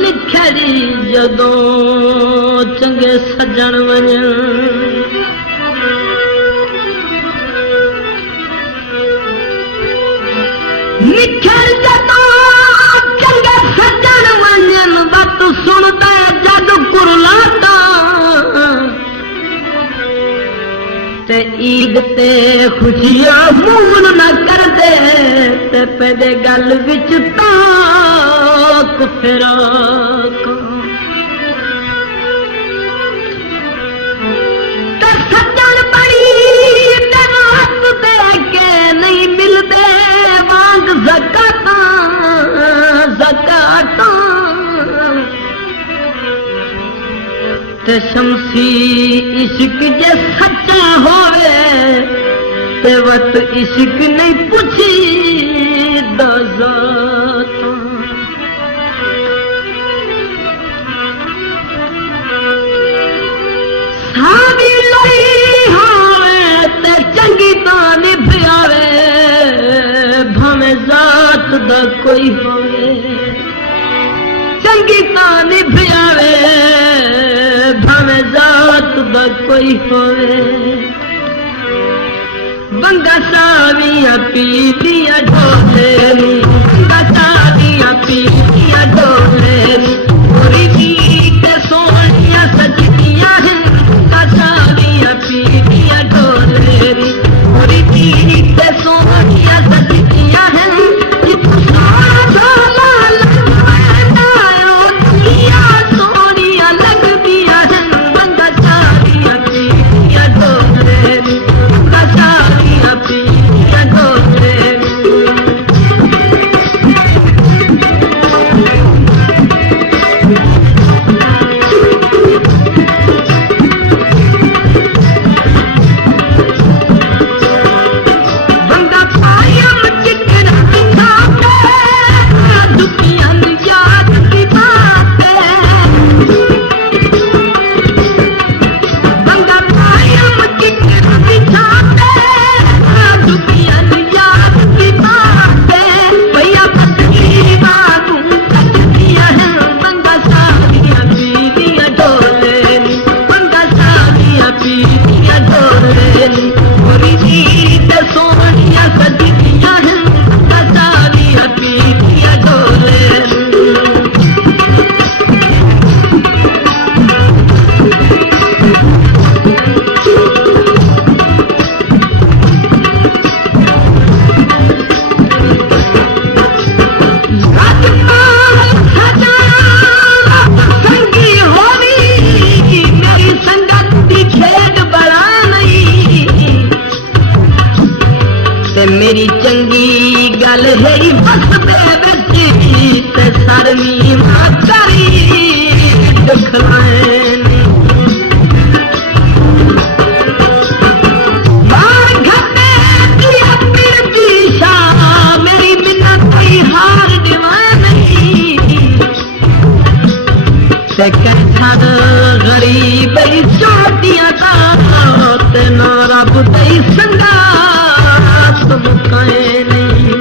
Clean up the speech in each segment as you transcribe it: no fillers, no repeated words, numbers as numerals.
निखरी जदों चंगे सजण वञण निखर जदों चंगे सजण वञण वत सुणदा जग कुरलाता ते ईद ते खुशियां मूल न करदे ते पैदे गल विच ताक फिराक ते सजण बड़ी ते रात दे के नहीं मिलदे वांग ज़कातां ते शमसी इश्क जे सच्चा होवे ते वत इश्क नहीं पुछी दज़ात सावी लई होवे ते चंगी तां निभावे भावें ज़ात दा कोई होवे चंगी तां निभावे भावें ज़ात दा कोई होवे बंगा सावियां पीतियां ढोले बंगा सावियां पीतियां ढोले गोरी दी ते सोहणियां सजदियां हैं बंगा सावियां पीतियां ढोले गोरी दी ते सोहणियां सजदियां हैं जित्थों सोहणा ढोला लगदा दुनिया सोहणियां लगदियां हैं बंगा सावियां पीतियां ढोले बंगा सावियां पीतियां ढोले बंगा पायम चिकना खाते दुखियां याद की बातें बंगा पायम चिकना खाते दुखियां याद की बातें भैया पत्नी बागू कटदियां हैं बंगा सावियां पीतियां ढोले बंगा सावियां पीतियां ढोले गोरी जी ते सोहणियां सजदियां हैं बंगा सावियां पीतियां ढोले राजपाल खजाना संगी होवी मेरी संगत दी खेड बड़ा नहीं ते मेरी चंगी गल है बस दे विच ते सरमी मां करी दिखलाए बार घटे दिया पीर दी शाह मेरी मिन्नत कोई हार दिवाए नहीं ते कैसा गरीब चोटियां ते ना रब दई संगात मुकाए नहीं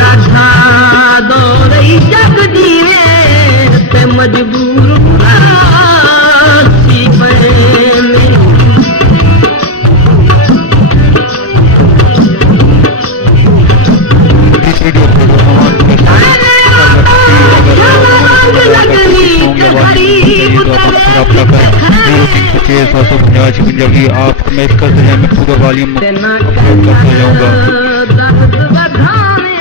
ॾाढा दौड़ई जग जीवे ते मजबूर थी पए आप मैं इसका मैं पूरा वॉल्यूम अपलोड करता जाऊंगा। दर्द वधावे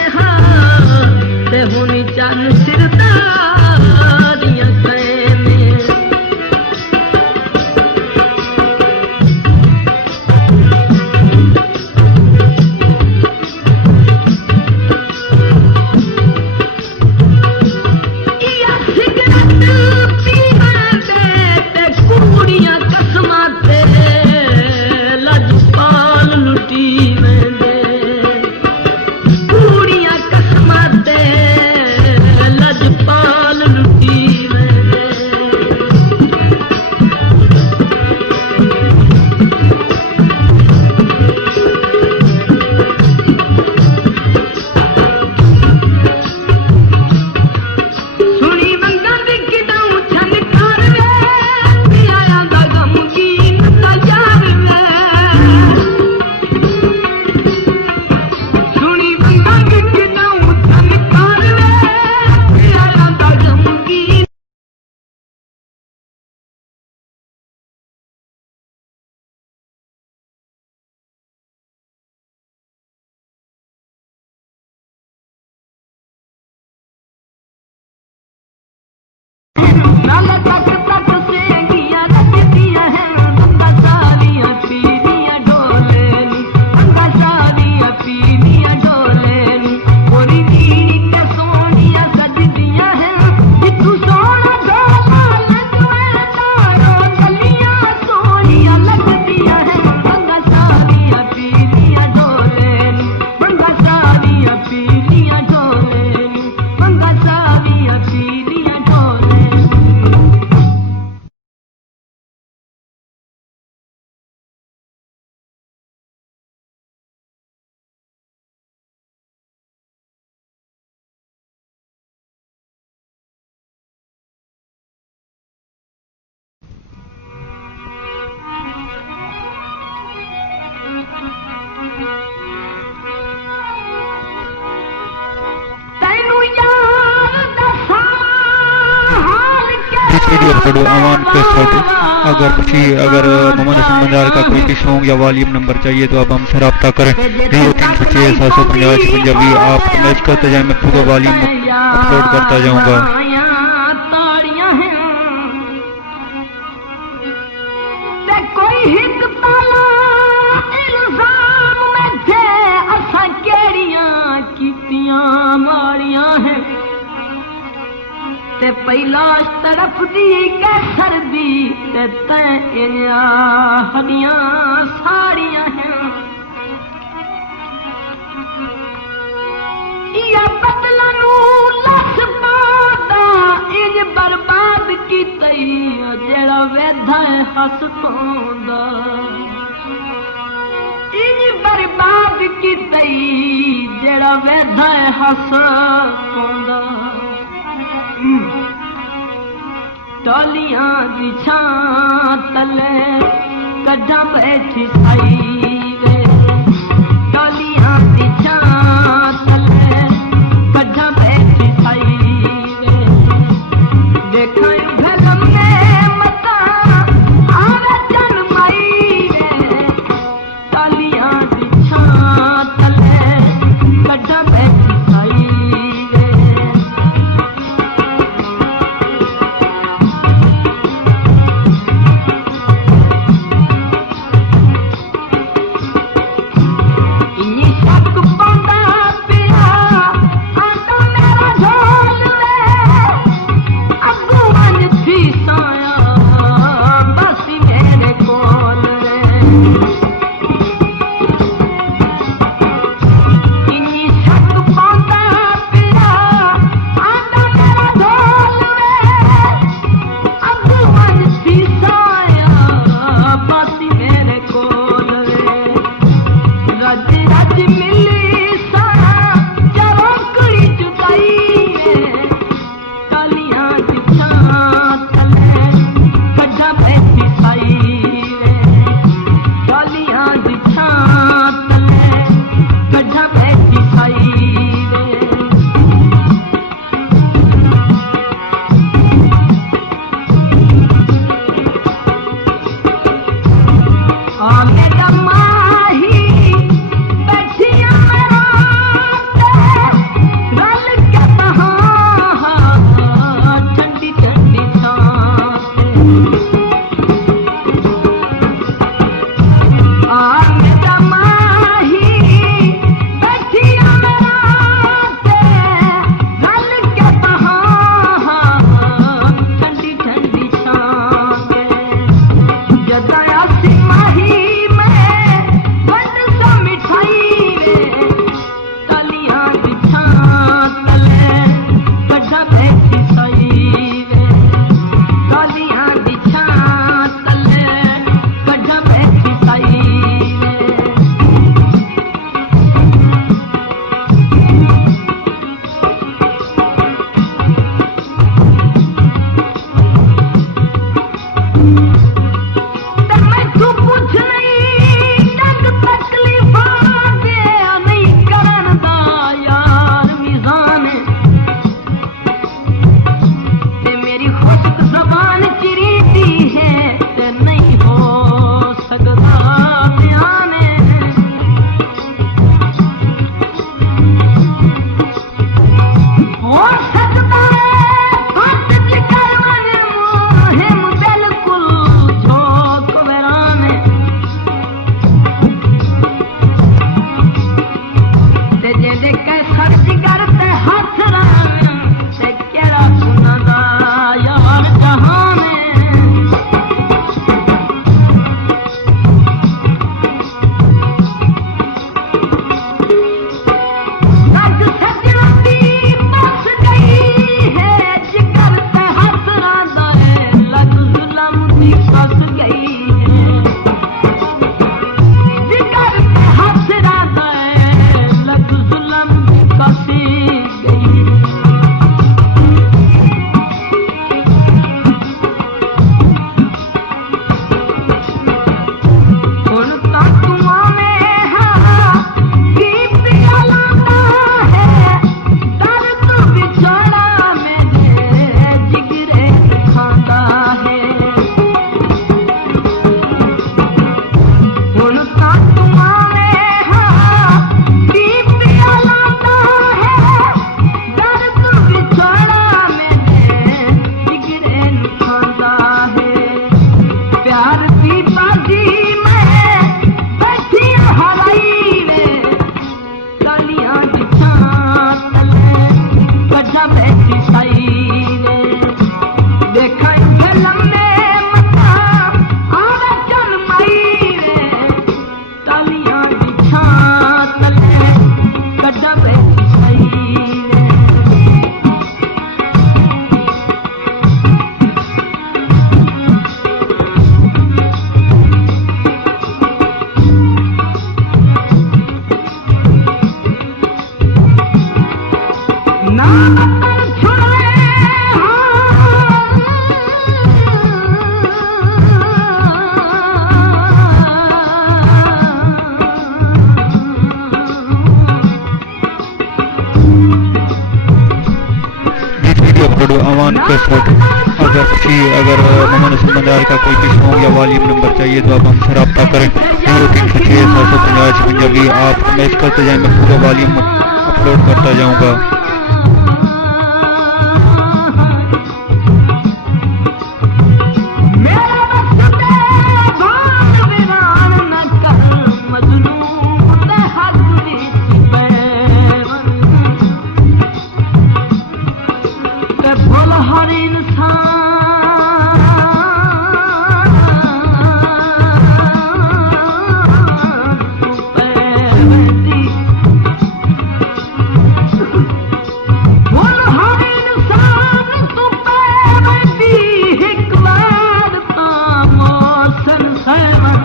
ते हुनी चल सिरदारियां कैने या सिगरेट पीवे ते कुड़ियां कसमां ते लजपाल लुटी वेंदे कुड़ियां कसमां ते लजपाल लुटी वेंदे सुनी वंगा विकदाऊं छनकार वे आया दा गमगीन नजार वे सुनी वंगा विकदाऊं छनकार वे आया दा गमगीन नाले तक तक सेंगियां नचदियां हैं बंगा सारियां पीलियां डोले नी बंगा सारियां पीलियां डोले नी गोरी नीली के सोनियां सजदियां हैं जितू सोना डोला लगवे तारो गलियां सोनियां लगदियां हैं बंगा सारियां पीलियां डोले नी बंगा सारियां पीलियां डोले नी बंगा सारियां पीलियां डोले तैनू यार दसा हाल के इस वीडियो अपलोड अमान पे अगर मोहम्मद हसन मंदार का कोई भी सॉन्ग या वॉल्यूम नंबर चाहिए तो आप हमसे रब्ता करें 0306 आप मैच करते जाए मैं पूरा वॉल्यूम अपलोड करता जाऊंगा। ताड़ियां हैं ते कोई हिक ताला इल्जाम में थे असां केड़ियां कीतियां माड़ियां हैं ते पहला तरफ दी कैसर दी ते तैं इन्या हडियां साड़ियां हैं या बदला नू लस पादा इंज बर्बाद कीतई जेड़ा वेधा है हस तोंदा इंज बर्बाद कीतई जेड़ा वेधा है हस तोंदा टोलियां दी छां तले कड्ढा बैठी साई वे टोलियां दी छां तले कड्ढा बैठी साई वे देखा भलम ने मता आवे जन माई वे टोलियां दी छां तले कड्ढा बैठी साई वे कड्डा बैठी सही रे देखा लम्बे मथा आवे चल माई रे तालियां दी छां तले कड्डा बैठी सही रे अमान कैसेट अगर मोहम्मद हसन मंदार का कोई भी सॉन्ग या वॉल्यूम नंबर चाहिए तो आप हमसे रब्ता करें 0306 आप मैच करते जाएं, मैं पूरा वॉल्यूम अपलोड करता जाऊंगा। हर इंसान तू पैवती हिक बार पामोसन सेवन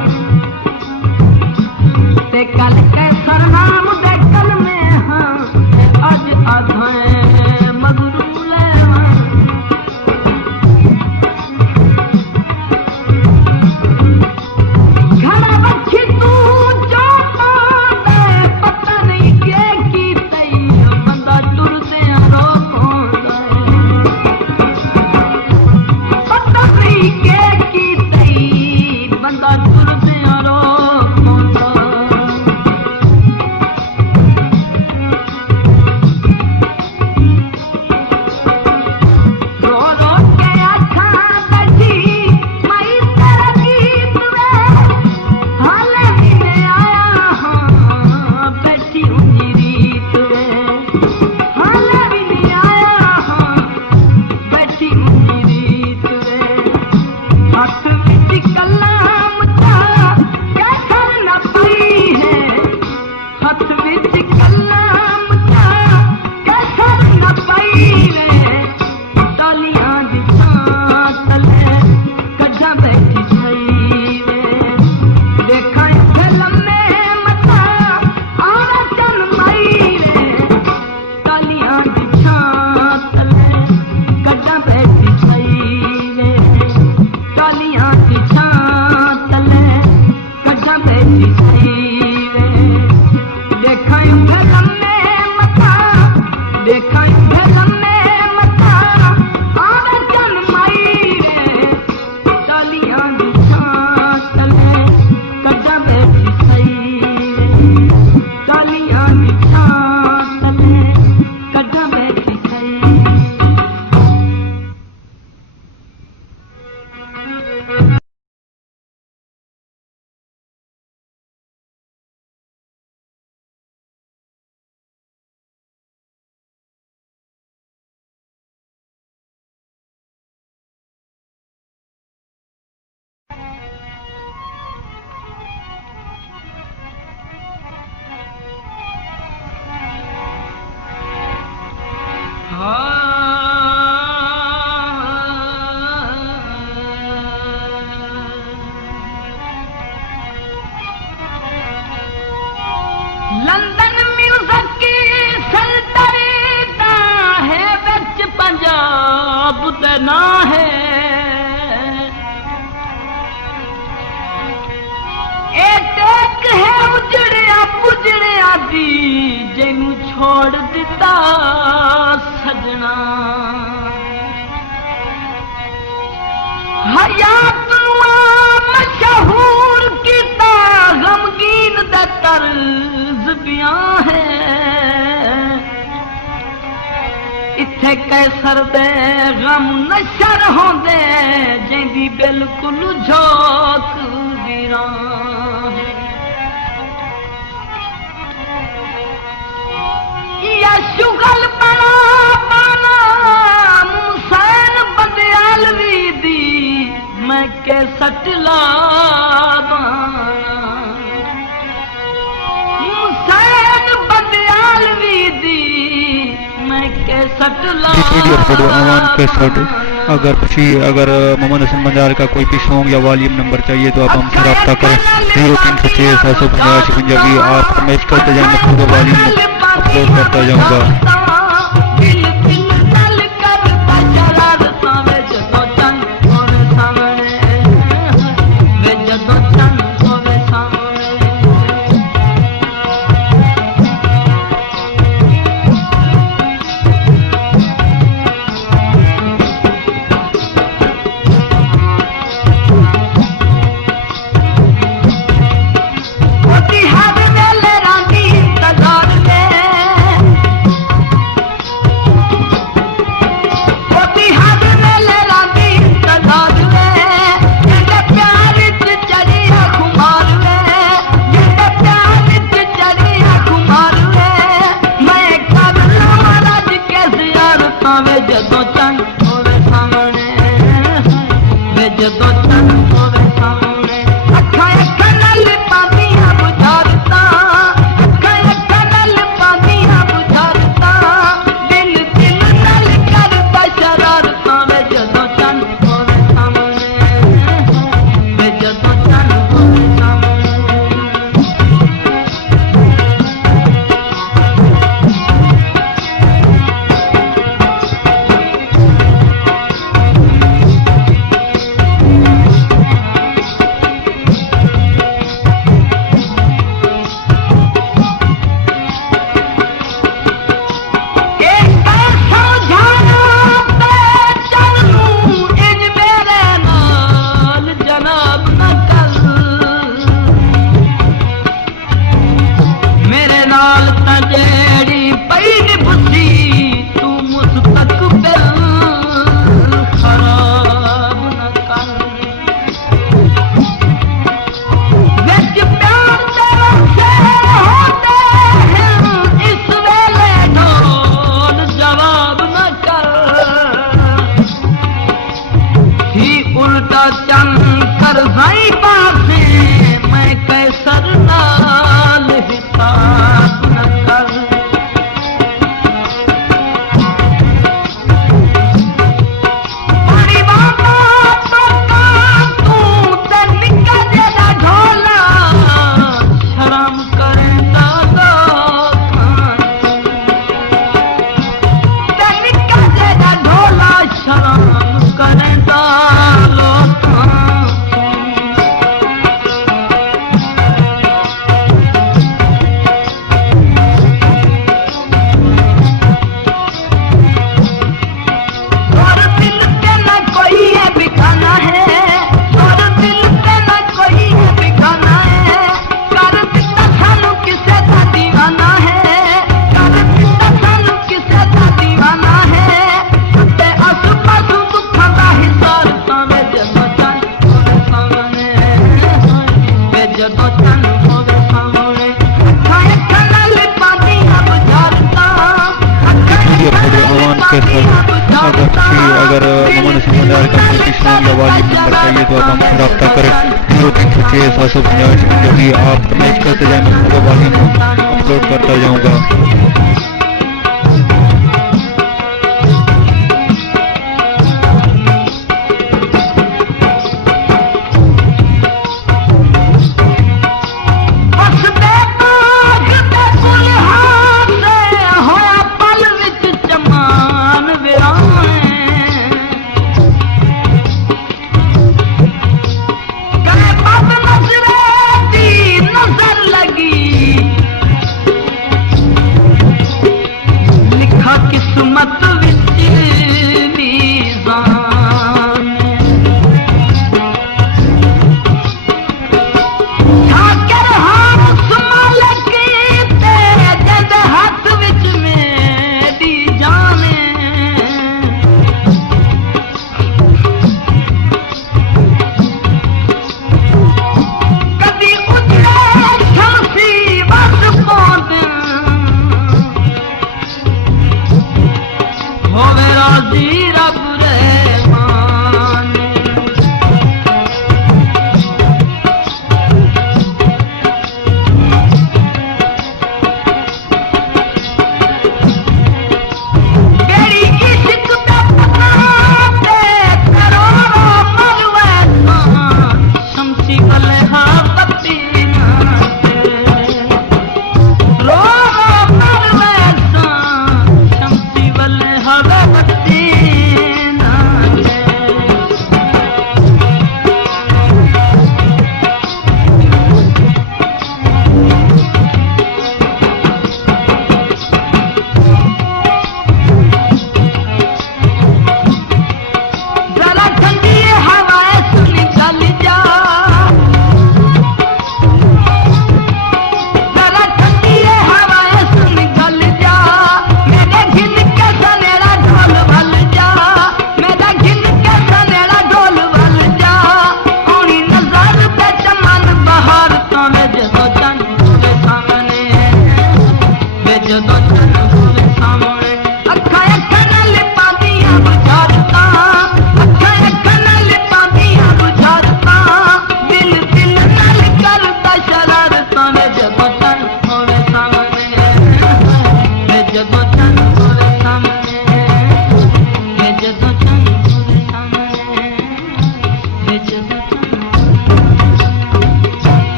ते कल के सरनाम दे कल में हाँ अज आधाए मगरू लंदन म्यूजिक की सल्तनत है बिच पंजाब दा ना है एक है उजड़िया पुजड़िया दी जिन्नू छोड़ दिता सजना हयात मशहूर किता गमगीन दा तर्ज बियां है इत्थे कैसर दे गम नशर होंदे जिंदी बिल्कुल झोंक वीरां है या शुगल बना बना This video for Aman cassette. अगर मोहम्मद हसन बंजार का कोई भी सॉन्ग या वॉल्यूम नंबर चाहिए तो आप हमसे रब्ता करें 0306 आप मैच करते जाएंगे, पूरा वॉल्यूम अपलोड करता जाऊँगा। अगर मोहम्मद हसन बंजार का कोई भी सॉन्ग या वॉल्यूम नंबर चाहिए तो आप हमसे रब्ता करें 0306 आप मैच करते जाएंगे, पूरा वॉल्यूम अपलोड करता जाऊँगा। किस्मत विच मीज़ान ठाकर हाथ मालक तेरे जद हाथ विच मेरी जाने कदी उजड़े शमसी बस पौंद होवे राजी रब